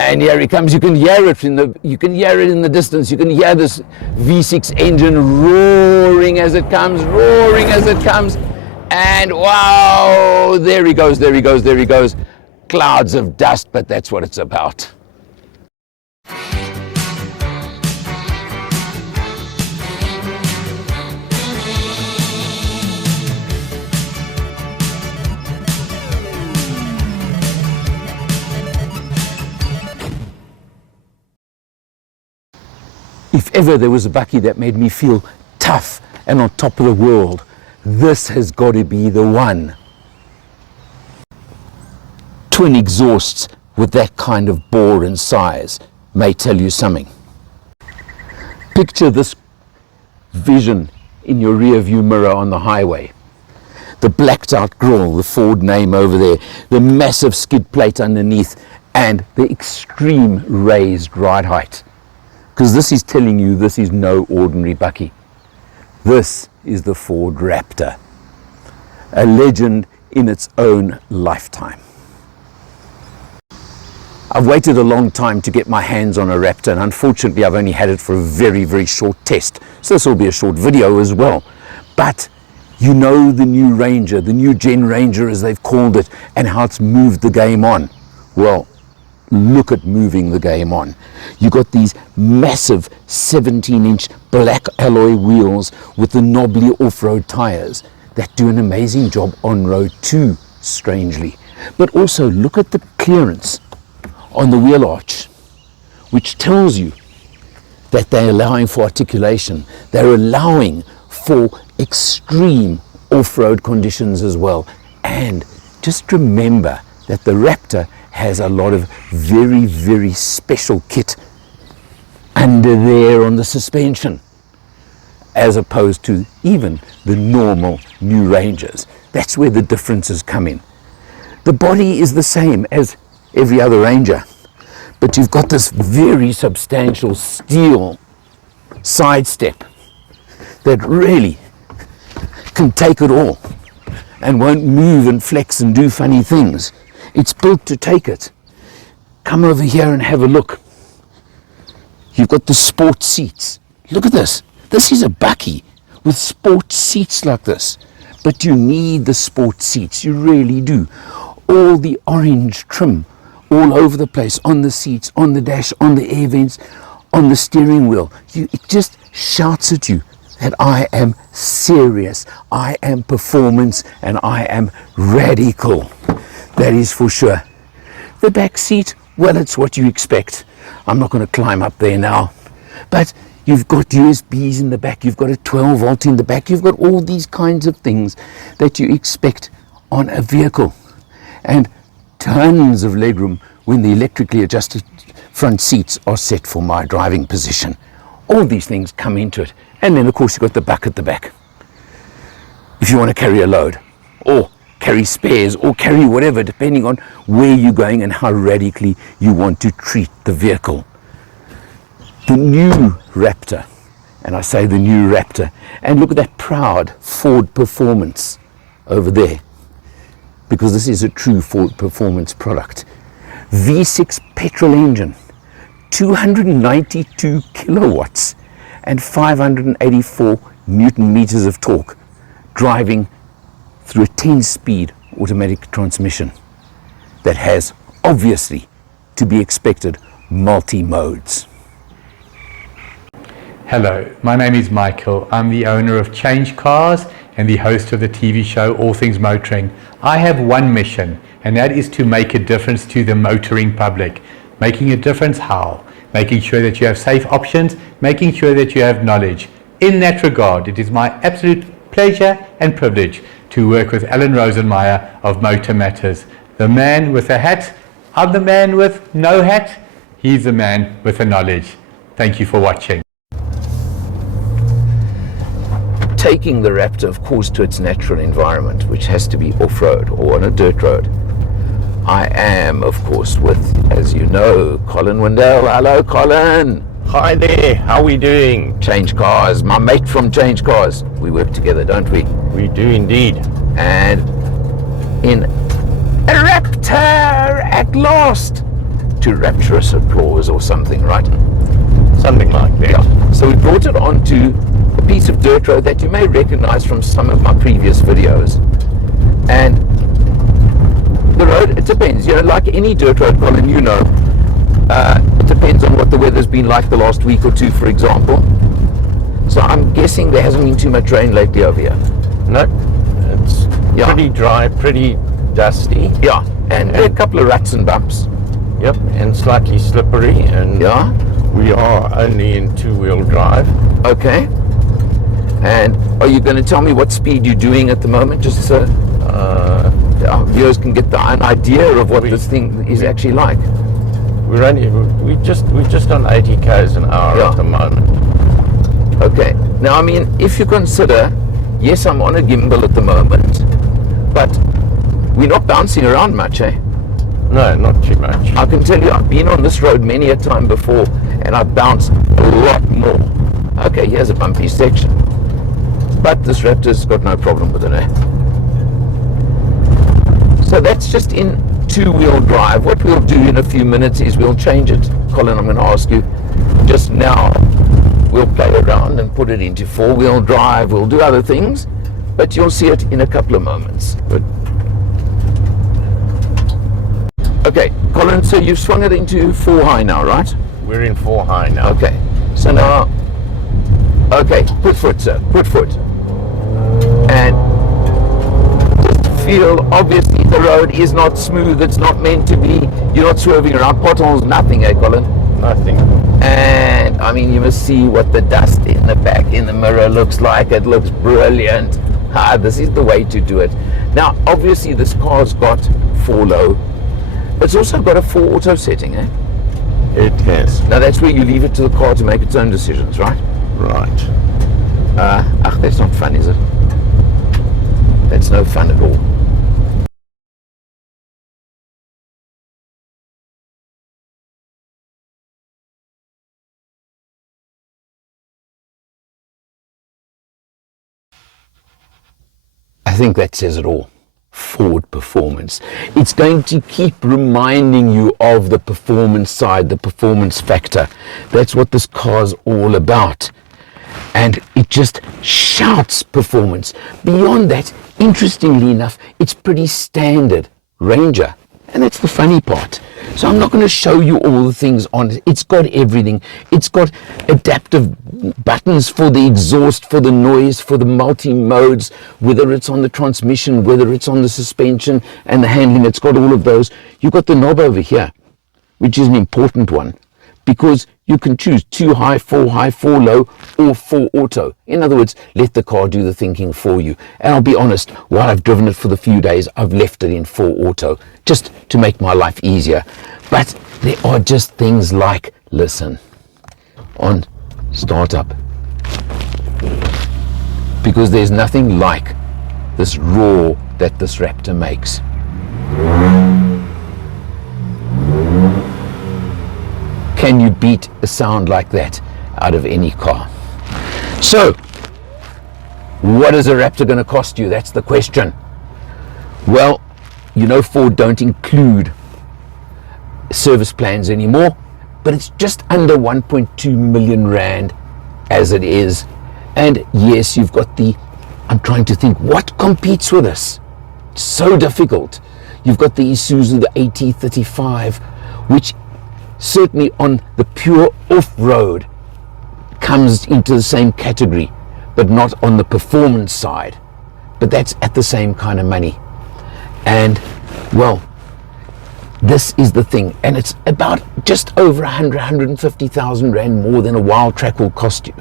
And here he comes. You can hear it in the distance. You can hear this V6 engine roaring as it comes, and wow, there he goes. Clouds of dust, but that's what it's about. If ever there was a bakkie that made me feel tough and on top of the world, this has got to be the one. Twin exhausts with that kind of bore and size may tell you something. Picture this vision in your rear view mirror on the highway. The blacked out grille, the Ford name over there, the massive skid plate underneath, and the extreme raised ride height. Because this is telling you this is no ordinary bakkie. This is the Ford Raptor, a legend in its own lifetime. I've waited a long time to get my hands on a Raptor, and unfortunately I've only had it for a very, very short test. So this will be a short video as well. But you know the new Ranger, the new Gen Ranger as they've called it, and how it's moved the game on. Well, look at moving the game on. You got these massive 17-inch black alloy wheels with the knobbly off-road tires that do an amazing job on road too, strangely. But also look at the clearance on the wheel arch, which tells you that they're allowing for articulation. They're allowing for extreme off-road conditions as well. And just remember that the Raptor has a lot of very, very special kit under there on the suspension, as opposed to even the normal new Rangers. That's where the differences come in. The body is the same as every other Ranger, but you've got this very substantial steel side step that really can take it all and won't move and flex and do funny things. It's built to take it. Come over here and have a look. You've got the sport seats. Look at this. This is a bakkie with sport seats like this. But you need the sport seats. You really do. All the orange trim all over the place, on the seats, on the dash, on the air vents, on the steering wheel. It just shouts at you that I am serious, I am performance, and I am radical. That is for sure. The back seat, well, it's what you expect. I'm not going to climb up there now. But you've got USBs in the back, you've got a 12 volt in the back, you've got all these kinds of things that you expect on a vehicle. And tons of legroom when the electrically adjusted front seats are set for my driving position. All these things come into it. And then of course you've got the bucket at the back. If you want to carry a load, or carry spares, or carry whatever, depending on where you're going and how radically you want to treat the vehicle. The new Raptor, and I say the new Raptor, and look at that proud Ford Performance over there, because this is a true Ford Performance product. V6 petrol engine, 292 kilowatts, and 584 Newton meters of torque, driving through a 10-speed automatic transmission that has, obviously, to be expected, multi-modes. Hello, my name is Michael. I'm the owner of Change Cars and the host of the TV show All Things Motoring. I have one mission, and that is to make a difference to the motoring public. Making a difference how? Making sure that you have safe options, making sure that you have knowledge. In that regard, it is my absolute pleasure and privilege to work with Alan Rosenmeyer of Motor Matters. The man with a hat, I'm the man with no hat, he's the man with the knowledge. Thank you for watching. Taking the Raptor, of course, to its natural environment, which has to be off-road or on a dirt road. I am, of course, with, as you know, Colin Wendell. Hello, Colin. Hi there, how are we doing? Change Cars, my mate from Change Cars. We work together, don't we? We do indeed. And in a Raptor at last, to rapturous applause or something, right? Something like that. Yeah. So we brought it onto a piece of dirt road that you may recognize from some of my previous videos. And the road, it depends, like any dirt road, Colin, it depends on what the weather's been like the last week or two, for example. So I'm guessing there hasn't been too much rain lately over here. No, it's pretty dry, pretty dusty. Yeah, and a couple of ruts and bumps. Yep, and slightly slippery, and Yeah. we are only in two-wheel drive. Okay. And are you going to tell me what speed you're doing at the moment, just so our viewers can get an idea of what this thing is actually like? We're just on 80 k's an hour at the moment. Okay. Now, I mean, if you consider, yes, I'm on a gimbal at the moment, but we're not bouncing around much, eh? No, not too much. I can tell you, I've been on this road many a time before, and I've bounced a lot more. Okay, here's a bumpy section, but this Raptor's got no problem with it, eh? So that's just in two-wheel drive. What we'll do in a few minutes is we'll change it. Colin, I'm going to ask you just now. We'll play around and put it into four-wheel drive. We'll do other things, but you'll see it in a couple of moments. But okay, Colin, so you've swung it into 4 high now, right? We're in 4 high now. Okay, so now, okay, put foot, sir, put foot. And just feel, obviously the road is not smooth, it's not meant to be, you're not swerving around potholes, nothing, eh, Colin? Nothing. And I mean, you must see what the dust in the back in the mirror looks like. It looks brilliant. This is the way to do it. Now, obviously this car's got 4 low. It's also got a 4 auto setting, eh? It has. Now that's where you leave it to the car to make its own decisions, right? Right. That's not fun, is it? That's no fun at all. I think that says it all. Ford performance. It's going to keep reminding you of the performance side, the performance factor. That's what this car's all about. And it just shouts performance. Beyond that, interestingly enough, it's pretty standard Ranger. And that's the funny part. So I'm not going to show you all the things on it. It's got everything. It's got adaptive buttons for the exhaust, for the noise, for the multi-modes, whether it's on the transmission, whether it's on the suspension and the handling. It's got all of those. You've got the knob over here, which is an important one, because you can choose 2 high, 4 low, or 4 auto. In other words, let the car do the thinking for you. And I'll be honest, while I've driven it for the few days, I've left it in 4 auto, just to make my life easier. But there are just things like, listen, on startup, because there's nothing like this roar that this Raptor makes. Can you beat a sound like that out of any car? So, what is a Raptor going to cost you? That's the question. Well, you know Ford don't include service plans anymore, but it's just under 1.2 million rand as it is. And yes, you've got I'm trying to think, what competes with this? It's so difficult. You've got the Isuzu, the AT35, which certainly on the pure off-road comes into the same category, but not on the performance side. But that's at the same kind of money. And well, this is the thing, and it's about just over 150,000 rand more than a Wild Track will cost you.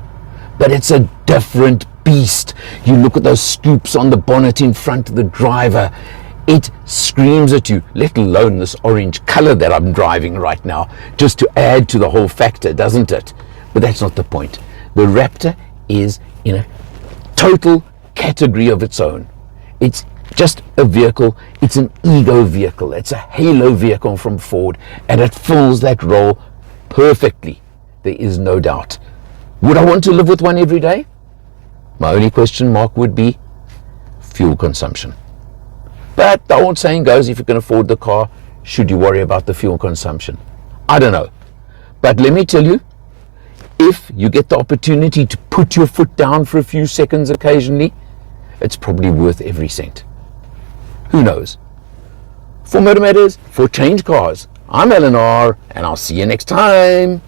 But it's a different beast. You look at those scoops on the bonnet in front of the driver, it screams at you, let alone this orange color that I'm driving right now, just to add to the whole factor, doesn't it? But that's not the point. The Raptor is in a total category of its own. It's just a vehicle, it's an ego vehicle, it's a halo vehicle from Ford, and it fills that role perfectly. There is no doubt. Would I want to live with one every day? My only question mark would be fuel consumption. But the old saying goes, if you can afford the car, should you worry about the fuel consumption? I don't know. But let me tell you, if you get the opportunity to put your foot down for a few seconds occasionally, it's probably worth every cent. Who knows? For Motor Matters, for Change Cars, I'm Eleanor, and I'll see you next time.